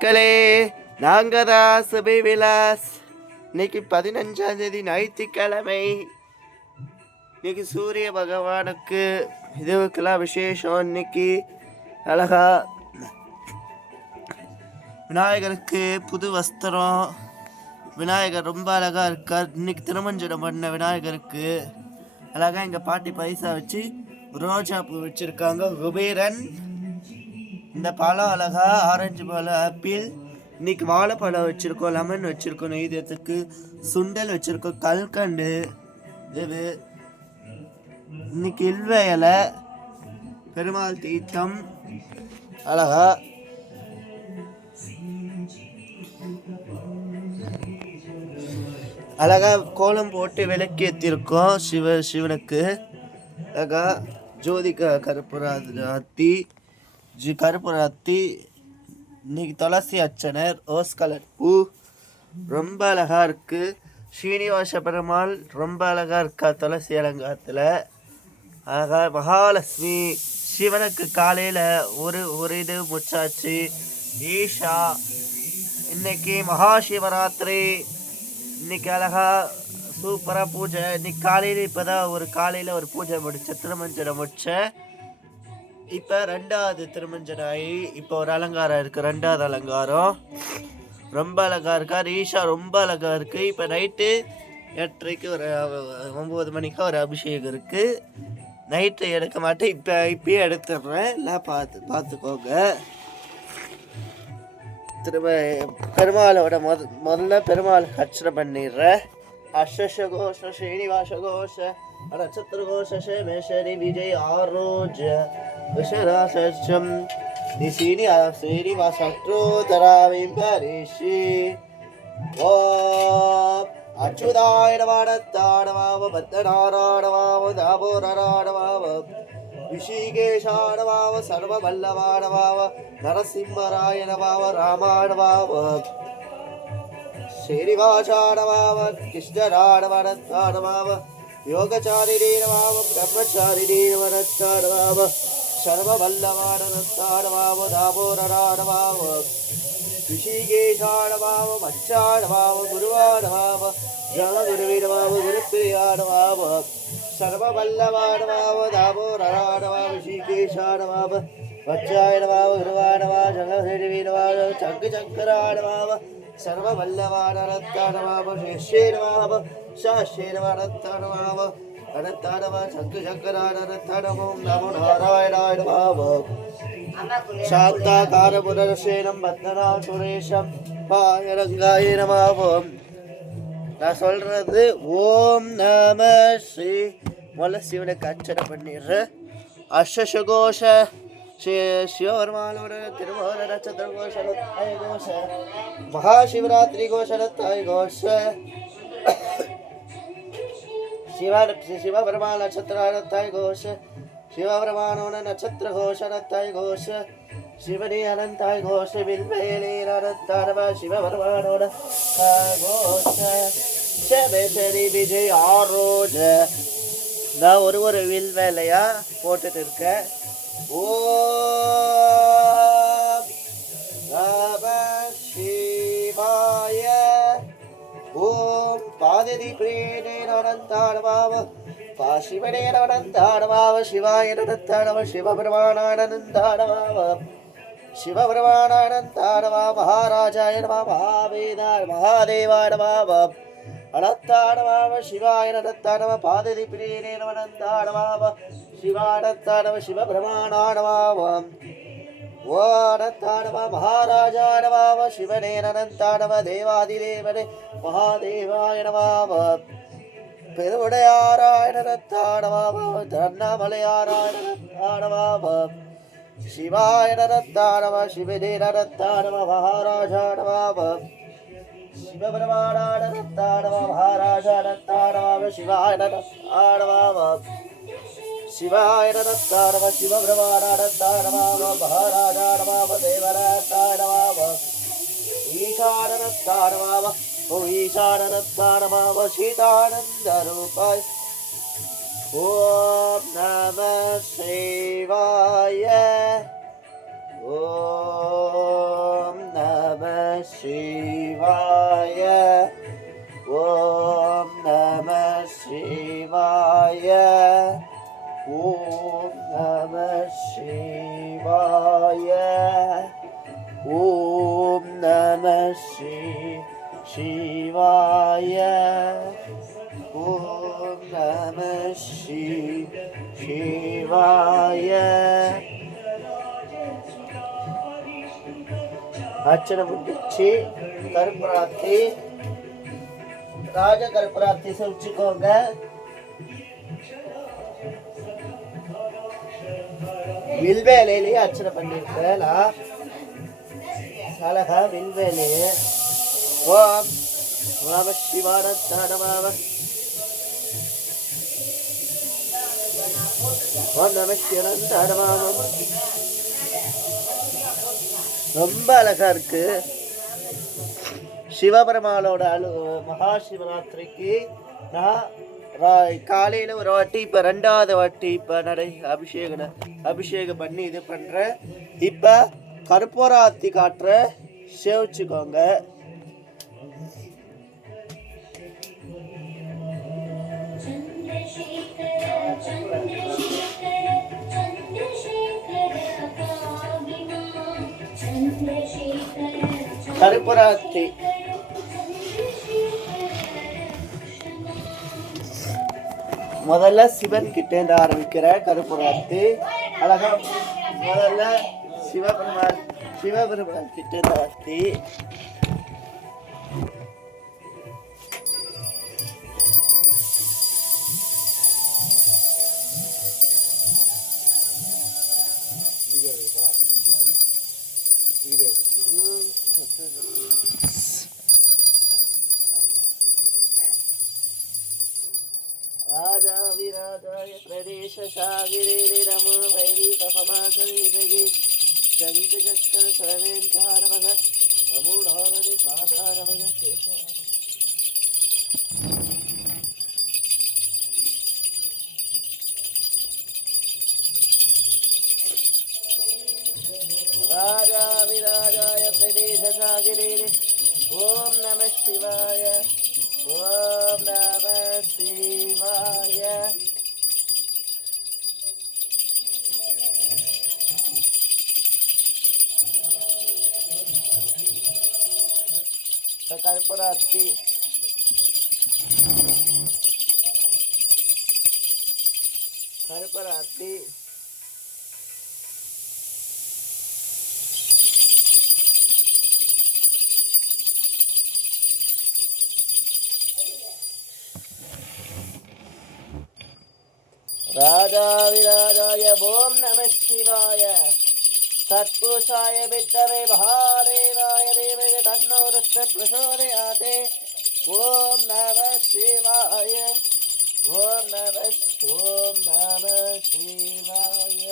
மக்களே, நாங்க தான் சுபி விலாஸ். இன்னைக்கு 15ஆம் தேதி ஞாயிற்றுக்கிழமை. இன்னைக்கு சூரிய பகவானுக்கு இதுக்கெல்லாம் விசேஷம். இன்னைக்கு அழகா விநாயகருக்கு புது வஸ்திரம். விநாயகர் ரொம்ப அழகா இருக்கார். இன்னைக்கு திருமஞ்சனம் பண்ண விநாயகருக்கு அழகா எங்க பாட்டி பைசா வச்சு ரோஜா பூ வச்சிருக்காங்க. குபேரன். இந்த பழம் அழகா ஆரஞ்சு பழம், ஆப்பிள். இன்னைக்கு வாழைப்பழம் வச்சிருக்கோம், லெமன் வச்சிருக்கோம், நெய்தத்துக்கு சுண்டல் வச்சிருக்கோம், கல்கண்டு. இது இன்னைக்கு இல்வ இலை, பெருமாள் தீர்த்தம் அழகா அழகா கோலம் போட்டு விளக்கி ஏற்றிருக்கோம். சிவனுக்கு அழகா ஜோதி கருப்புராத்தி கருப்புராத்தி. இன்னைக்கு துளசி அர்ச்சனை, ரோஸ் கலர் பூ ரொம்ப அழகா இருக்கு. ஸ்ரீனிவாச பெருமாள் ரொம்ப அழகா இருக்கா துளசி அலங்காரத்தில். அழகா மகாலட்சுமி. சிவனுக்கு காலையில் ஒரு இது முச்சாச்சு. ஈஷா. இன்னைக்கு மகா சிவராத்திரி. இன்னைக்கு அழகா சூப்பராக பூஜை. இன்னைக்கு காலையில் இப்போதான் காலையில் ஒரு பூஜை முடிச்சேன், திருமஞ்சனம் முடிச்சேன். இப்போ 2வது திருமஞ்சனம் ஆகி இப்போ ஒரு அலங்காரம் இருக்குது, 2வது அலங்காரம். ரொம்ப அழகா இருக்கார். ஈஷா ரொம்ப அழகா இருக்குது. இப்போ நைட்டு 8:30 ஒரு 9 மணிக்கு ஒரு அபிஷேகம் இருக்குது. நைட்டு எடுக்க மாட்டேன், இப்பயே எடுத்துடுறேன். எல்லாம் பார்த்துக்கோங்க. திரும்ப பெருமாளோட முதல்ல பெருமாள் அர்ச்சனை பண்ணிடுறேன். அஷ்டகோஷ ஸ்ரீனிவாச கோஷ நட்சத்திர கோஷ மேஷரி விஜய் ஆரோஜ விஷராசம் ஸ்ரீனிவாசோதராவிம்பரிஷி. ஓ அச்சுதாயணவாடத்தாடவாவ பத்தநாராடவாவ தாபோராடவாவ ரிஷிகேஷாடவாவ சர்வவல்லவாடவாவ நரசிம்மராயணவாவ ராமாடவாவ ஸ்ரீனிவாசாடவாவ கிருஷ்ணராடவாடத்தாடவாவ யோகச்சாரிணீரவாவ பிரம்மச்சாரிணீரவரத்தாடவாவ சர்வவல்லவாடனத்தாடவாவ தாபோராடவாவ ரிஷிகேஷாடவாவ மச்சாடவாவ குருவாடவாவ ஜனகுருவீரவாவ குருப்பிரியாடவாவ சர்வவல்லவாடவாவ தாபோராடவாவ ரிஷிகேஷாடவாவ மச்சாடவாவ குருவாடவா ஜனகுருவீரவாவ சங்கு சங்கராடவாவ சர்வவல்லவாடனத்தாடவாவ சேஷேரவாவ சாஷேரவாடத்தாடவாவ அனத்தாடவா சங்கு சங்கராடனத்தாடவோம் நமோ நாராயணாயணவாவ சாந்தாகார புனரசேனம் பத்மனா சுரேஷம் பாயரங்காய நமாவோம். நான் சொல்றது ஓம் நம ஸ்ரீ. முதல்ல சிவனுக்கு அர்ச்சனை பண்ணிடுறேன். அஷ்டகோஷ சிவபெருமானோட திருமோத நட்சத்திர கோஷரத்தாய் கோஷ மகாசிவராத்திரி கோஷரத்தாய் கோஷ சிவபெருமான நட்சத்திரத்தாய் கோஷ சிவபெருமானோட நட்சத்திர கோஷரத்தாய் கோஷ சிவனி அனந்தாய் கோஷ வில்வேலீரத்தாரவ சிவபெருமானோட கோஷ சரி விஜய் ஆரோஜ. நான் ஒரு வில் வேலையா போட்டுட்டு இருக்கேன். ஓம் நம சிவாய. ஓம் பாததி பிரேணேனவனந்தாடவாவ சிவனேனவனந்தாடவாவ சிவாய நனந்தாடவ சிவபெருமானானந்தாடவாவ சிவபெருமானானந்தாடவா மகாராஜாய நம மகாவேதாய மகாதேவாய நம அனந்தாடவாவ சிவாய நனந்தாடவ பாததி பிரேணேனவனந்தாடவாவ சிவானந்தாடவ சிவபிரமாணாடவாவ ஓனந்தாடவ மகாராஜாடவாவ சிவனேனந்தாடவ தேவாதிதேவனே மகாதேவாய நமாவ பெருவுடையாராயணத்தாடவாவ தன்னமலையாராயணத்தாடவாவ சிவாய நரத்தாடவ சிவனே நரத்தாடவ மகாராஜாடவாவ சிவபிரமாணாடத்தாடவ மகாராஜாடத்தாடவாவ சிவாய நரத்தாடவாவ சிவாய நரத்தாடவ சிவபிரமாணாடத்தாடவாவ மகாராஜாடவாவ தேவரத்தாடவாவ ஈசானத்தாடவாவ ஓ ஈசானத்தாடவாவ சீதானந்தரூபாய். ஓம் நம சிவாய. ஓம் நம சிவாய. ஓம் நம சிவாய. ஓம் நம சிவாய. ஓம் நம சிவாய. ஓம் நம சிவாய. அர்ச்சனை முடிச்சு கருப்பராத்தி ராஜ கருப்பராத்தி செஞ்சுக்கோங்க. வில்வேலையிலேயே அர்ச்சனை பண்ணிருக்கேன் அழகா வில்வேலையே. ஓம் நம சிவாய நம. ஓம் நம சிவாய நம. ரொம்ப அழகா இருக்கு. சிவபெருமானோட மகா சிவராத்திரிக்கு நான் காலையில் ஒரு வாட்டி, இப்போ 2வது வாட்டி இப்போ அபிஷேகம் பண்ணி இது பண்ணுறேன். இப்போ கற்பூராத்தி காட்டுற சேவிச்சுக்கோங்க. கற்பூராத்தி முதல்ல சிவன் கிட்டேருந்து ஆரம்பிக்கிற கருப்பராத்தி. அழகா முதல்ல சிவபெருமான் கிட்டேருந்து ஆர்த்தி. ராஜாவிராஜாய பிரதேசாகிரே நமோ வைரி பபமாசரீபகே சங்க சக்கர சரவேந்தாரவக நமூடாரணி பாதாரவக கேசவ. ராஜாவிராஜாய பிரதேசாகிரே. ஓம் நம சிவாய. ஓம் நம சிவாய. கற்பூராத்தி கற்பூராத்தி ராஜாவிராஜாய. ஓம் நம சிவாய. தத்புருஷாய வித்மஹே மகாதேவாய தீமஹி தன்னோ ருத்ரः பிரசோதயாத். ஓம் நம சிவாய. ஓம் நம சிவாய.